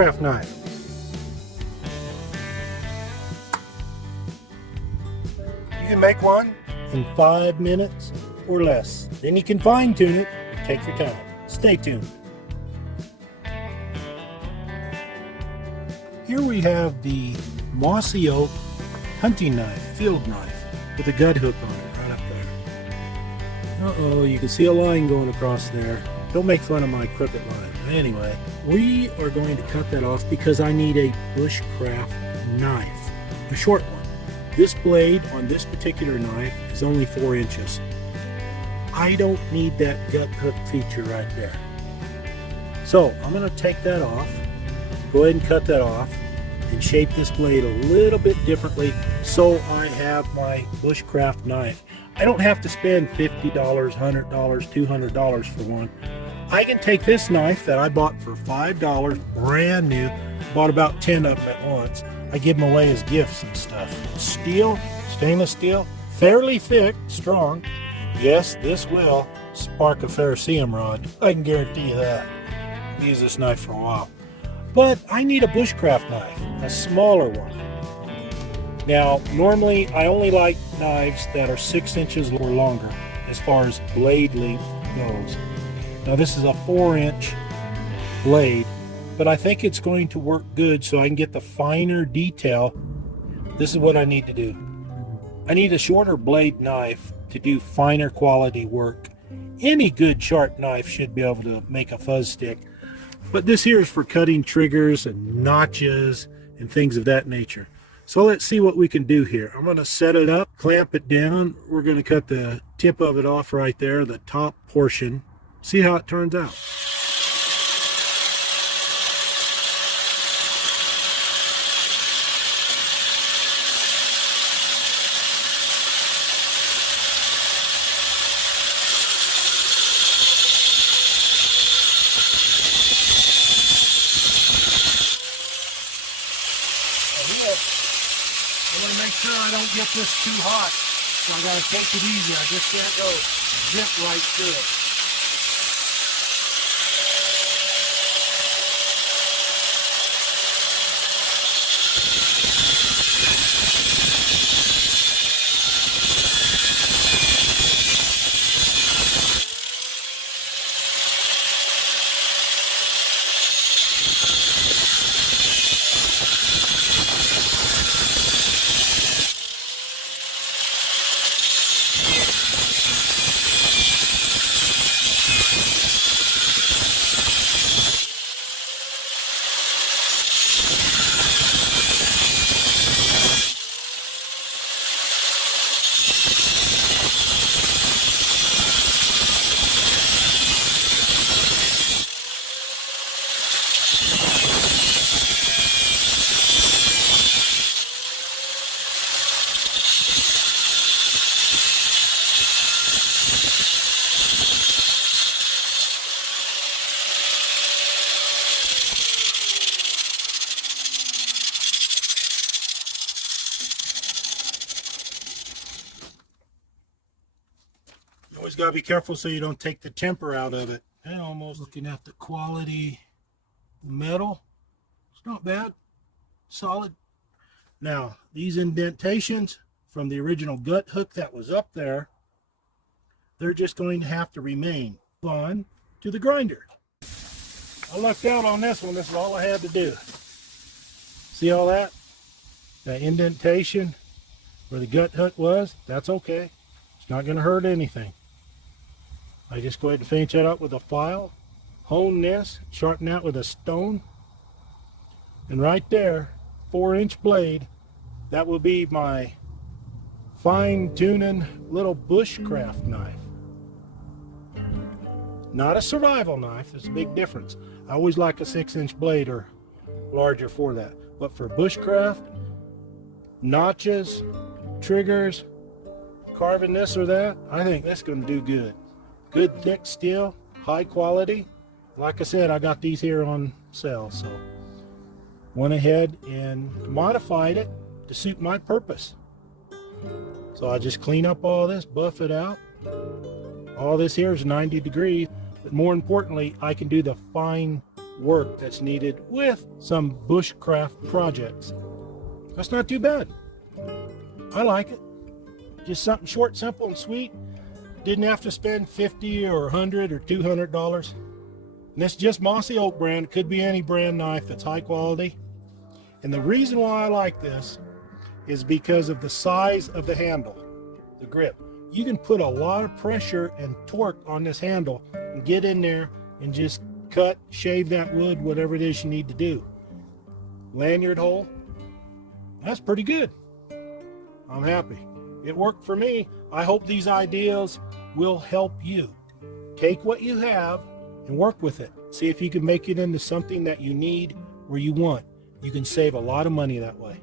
Bushcraft knife. You can make one in 5 minutes or less. Then you can fine tune it. Take your time. Stay tuned. Here we have the Mossy Oak hunting knife, field knife, with a gut hook on it right up there. Uh-oh, you can see a line going across there. Don't make fun of my crooked line. Anyway, we are going to cut that off because I need a Bushcraft knife, a short one. This blade on this particular knife is only 4 inches. I don't need that gut hook feature right there. So I'm going to take that off, go ahead and cut that off, and shape this blade a little bit differently so I have my Bushcraft knife. I don't have to spend $50, $100, $200 for one. I can take this knife that I bought for $5, brand new, bought about 10 of them at once. I give them away as gifts and stuff. Steel, stainless steel, fairly thick, strong. Yes, this will spark a ferrocerium rod. I can guarantee you that. I've used this knife for a while. But I need a Bushcraft knife, a smaller one. Now, normally I only like knives that are 6 inches or longer as far as blade length goes. Now this is a 4-inch blade, but I think it's going to work good so I can get the finer detail. This is what I need to do. I need a shorter blade knife to do finer quality work. Any good sharp knife should be able to make a fuzz stick, but this here is for cutting triggers and notches and things of that nature. So let's see what we can do here. I'm going to set it up, clamp it down. We're going to cut the tip of it off right there, the top portion. See how it turns out. I want to make sure I don't get this too hot, so I got to take it easy. I just can't go zip right through it. Always got to be careful so you don't take the temper out of it. And almost looking at the quality metal, it's not bad, solid. Now these indentations from the original gut hook that was up there, they're just going to have to remain. On to the grinder. I lucked out on this one. This is all I had to do. See all that? That indentation where the gut hook was, that's okay. It's not going to hurt anything. I just go ahead and finish that up with a file, hone this, sharpen that with a stone, and right there, 4-inch blade, that will be my fine-tuning little Bushcraft knife. Not a survival knife, there's a big difference. I always like a 6-inch blade or larger for that. But for Bushcraft, notches, triggers, carving this or that, I think that's going to do good. Good thick steel, high quality. Like I said, I got these here on sale, so went ahead and modified it to suit my purpose. So I just clean up all this, buff it out. All this here is 90 degrees, but more importantly, I can do the fine work that's needed with some bushcraft projects. That's not too bad. I like it. Just something short, simple, and sweet. Didn't have to spend $50 or $100 or $200. And that's just Mossy Oak brand. It could be any brand knife that's high quality. And the reason why I like this is because of the size of the handle, the grip. You can put a lot of pressure and torque on this handle and get in there and just cut, shave that wood, whatever it is you need to do. Lanyard hole, that's pretty good. I'm happy. It worked for me. I hope these ideas will help you. Take what you have and work with it. See if you can make it into something that you need or you want. You can save a lot of money that way.